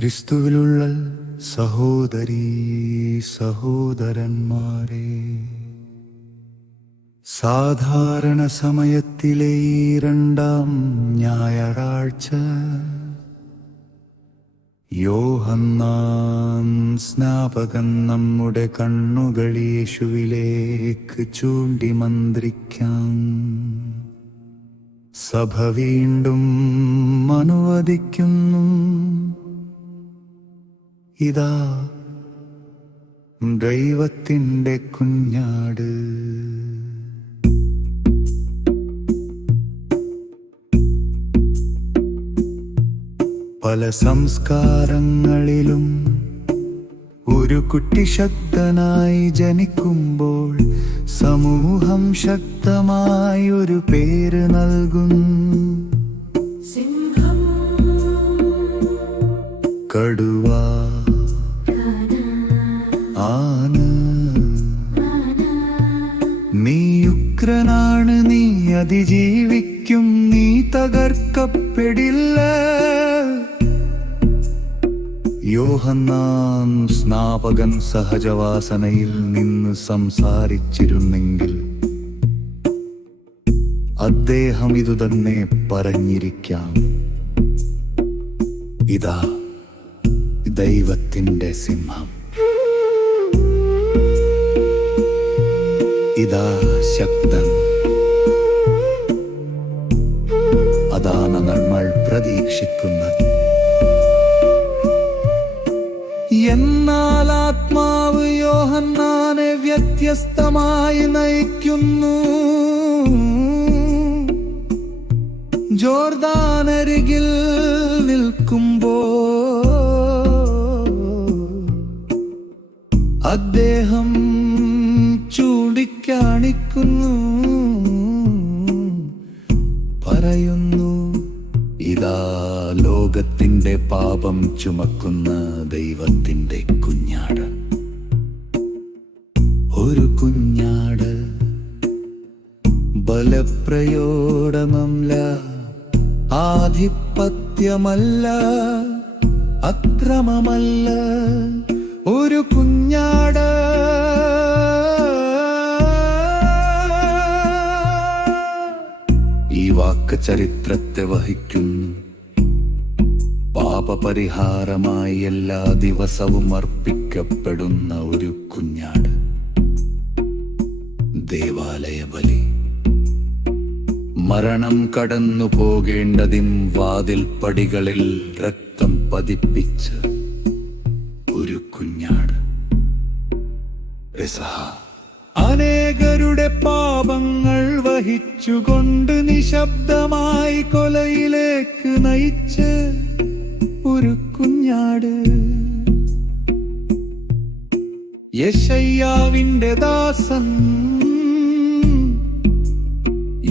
ക്രിസ്തുവിലുള്ള സഹോദരീ സഹോദരന്മാരെ, സാധാരണ സമയത്തിലെ ഈ രണ്ടാം ഞായറാഴ്ച യോഹന്നാൻ സ്നാപകൻ നമ്മുടെ കണ്ണുകൾ യേശുവിലേക്ക് ചൂണ്ടി മന്ത്രിക്കാം. സഭ വീണ്ടും അനുവദിക്കുന്നു. ഇതാ ദൈവത്തിൻ്റെ കുഞ്ഞാട്. പല സംസ്കാരങ്ങളിലും ഒരു കുട്ടി ശക്തനായി ജനിക്കുമ്പോൾ സമൂഹം ശക്തമായി ഒരു പേര് നൽകുന്നു. സിംഹം, കടുവ, ആന. നീ ഉഗ്രനാണ്, നീ അതിജീവിക്കും, നീ തകർക്കപ്പെടില്ല. യോഹന്നാൻ സ്നാപകൻ സഹജവാസനയിൽ നിന്ന് സംസാരിച്ചിരുന്നെങ്കിൽ അദ്ദേഹം ഇതുതന്നെ പറഞ്ഞിരിക്കാം. ഇതാ ദൈവത്തിൻ്റെ സിംഹം, ഇതാ ശക്തൻ. അതാണ് നമ്മൾ പ്രതീക്ഷിക്കുന്നത്. എന്നാൽ ആത്മാവ് യോഹന്നാനെ വ്യത്യസ്തമായി നയിക്കുന്നു. ജോർദാനരികിൽ നിൽക്കുമ്പോൾ അദ്ദേഹം ചൂണ്ടിക്കാണിക്കുന്നു, പറയുന്നു, ഇതാ ലോകത്തിന്റെ പാപം ചുമക്കുന്ന ദൈവത്തിന്റെ കുഞ്ഞാട്. ഒരു കുഞ്ഞാട് ബലപ്രയോഗമല്ല, ആധിപത്യമല്ല, അക്രമമല്ല. ഒരു കുഞ്ഞാട് ഈ വാക്ക് ചരിത്രത്തെ വഹിക്കുന്നു. പാപപരിഹാരമായി എല്ലാ ദിവസവും അർപ്പിക്കപ്പെടുന്ന ഒരു കുഞ്ഞാട്. ദേവാലയ ബലി, മരണം കടന്നു പോകേണ്ടതും വാതിൽ പടികളിൽ രക്തം പതിപ്പിച്ച് ഒരു കുഞ്ഞാട്. പെസഹ, അനേകരുടെ പാപങ്ങൾ വഹിച്ചുകൊണ്ട് നിശബ്ദമായി കൊലയിലേക്ക് നയിച്ച് ഒരു കുഞ്ഞാട്. യെശയ്യാവിന്റെ ദാസൻ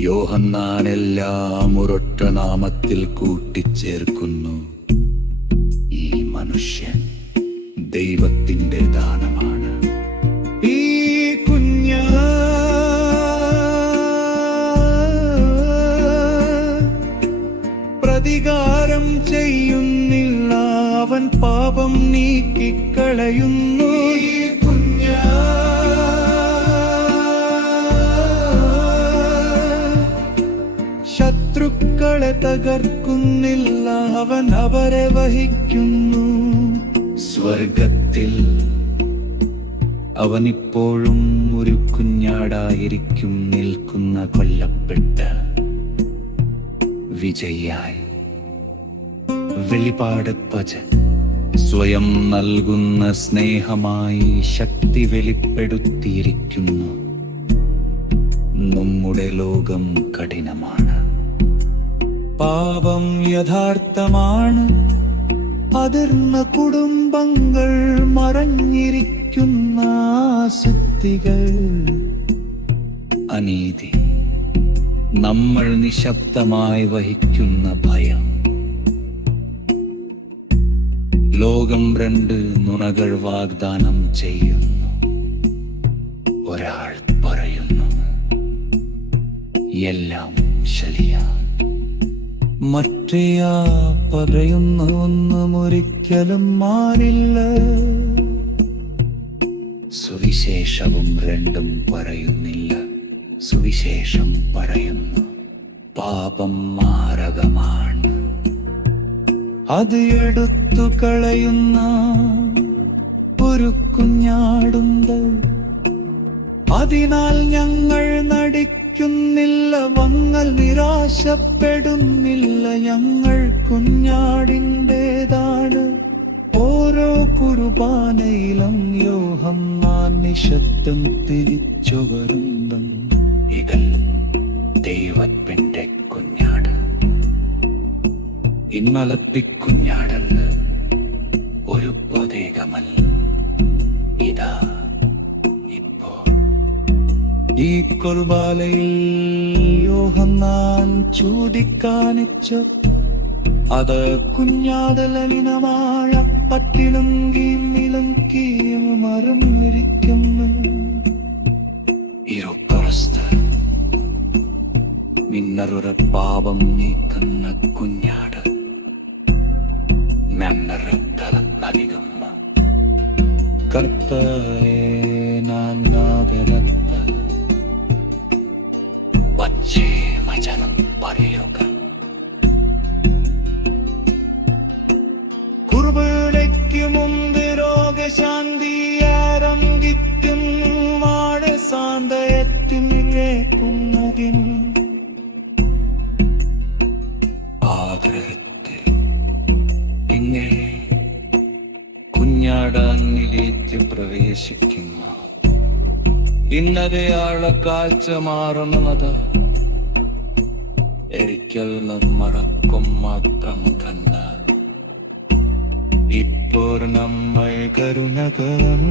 യോഹന്നാനെല്ലാം ഒരൊറ്റ നാമത്തിൽ കൂട്ടിച്ചേർക്കുന്നു. ഈ മനുഷ്യൻ ദൈവത്തിന്റെ ദാനമാണ്. ഈ പ്രതികാരം ചെയ്യുന്നില്ല, അവൻ പാപം നീക്കിക്കളയുന്നു. ശത്രുക്കളെ തകർക്കുന്നില്ല, അവൻ അവരെ വഹിക്കുന്നു. സ്വർഗത്തിൽ അവനിപ്പോഴും ഒരു കുഞ്ഞാടായിരിക്കും, നിൽക്കുന്ന കൊല്ലപ്പെട്ട വിജയിയായി. വെളിപാട് പജൻ സ്വയം നൽകുന്ന സ്നേഹമായി ശക്തി വെളിപ്പെടുത്തിയിരിക്കുന്നു. നമ്മുടെ ലോകം കഠിനമാണ്, പാപം യഥാർത്ഥമാണ്, അതിർന്ന കുടുംബങ്ങൾ, മറഞ്ഞിരിക്കുന്ന ആസക്തികൾ, അനീതി, നമ്മൾ നിശബ്ദമായി വഹിക്കുന്ന ഭയം. ലോകം രണ്ട് നുണകൾ വാഗ്ദാനം ചെയ്യുന്നു. ഒരാൾ പറയുന്നു എല്ലാം ശരിയാണ്, മറ്റേയാ പറയുന്ന ഒന്നും ഒരിക്കലും മാറില്ല. സുവിശേഷവും രണ്ടും പറയുന്നില്ല, സുവിശേഷം പറയുന്നു പാപം മാരകമാണ്, അത് എടുത്തു കളയുന്ന ഒരു കുഞ്ഞാടുണ്ട്. അതിനാൽ ഞങ്ങൾ നടിക്കുന്നില്ല, വങ്ങൾ നിരാശപ്പെടുന്നില്ല. ഞങ്ങൾ കുഞ്ഞാടിൻ്റെതാണ്. ഓരോ കുർബാനയിലും യോഹന്നാൻ നിശബ്ദം തിരിച്ചു വരുന്നു. ഇതൽ ദൈവത്തിന്റെ കുഞ്ഞാട്, ഇന്നലപ്പിക്കുഞ്ഞാടല്ല, ഒരു പ്രതീകമല്ല. ഇതാ ഇപ്പോൾ ഈ കുർബാനയിൽ യോഹന്നാൻ ചൂണ്ടിക്കാണിച്ച അത് കുഞ്ഞാടലിനമായ പട്ടിലും കീമിലും മരം ഇരിക്കുന്നു. ഇരുപ്പുറത്ത് മിന്നറുടെ പാപം നീക്കുന്ന കുഞ്ഞാട് മെന്നറത്തലധികം കർത്താവേ നാനാകരത്ത വചനം പറയുക. കുർബാനയ്ക്ക് മുമ്പ് രോഗശാന്തി ആരംഭിക്കും. മാടെ സാന്തയത്തിലേക്കുന്നതിൻ ആഗ്രഹത്തിൽ ഇങ്ങനെ കുഞ്ഞാടാനിലേക്ക് പ്രവേശിക്കുന്നു. ഇന്നതെയാളെ കാഴ്ച മാറുന്നത് ഒരിക്കൽ മറക്കും മാത്രം കണ്ട. ഇപ്പോൾ നമ്മൾ കരുണകരം,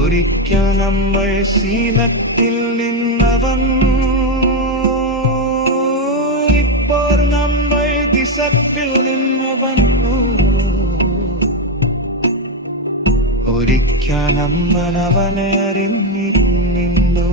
ഒരിക്കൽ നമ്മൾ ശീലത്തിൽ നിന്നവൻ. ഇപ്പോൾ നമ്മൾ ദിശത്തിൽ നിന്നവൻ. ഒരിക്കൽ നമ്മൾ അവനെ അറിഞ്ഞിരുന്നു.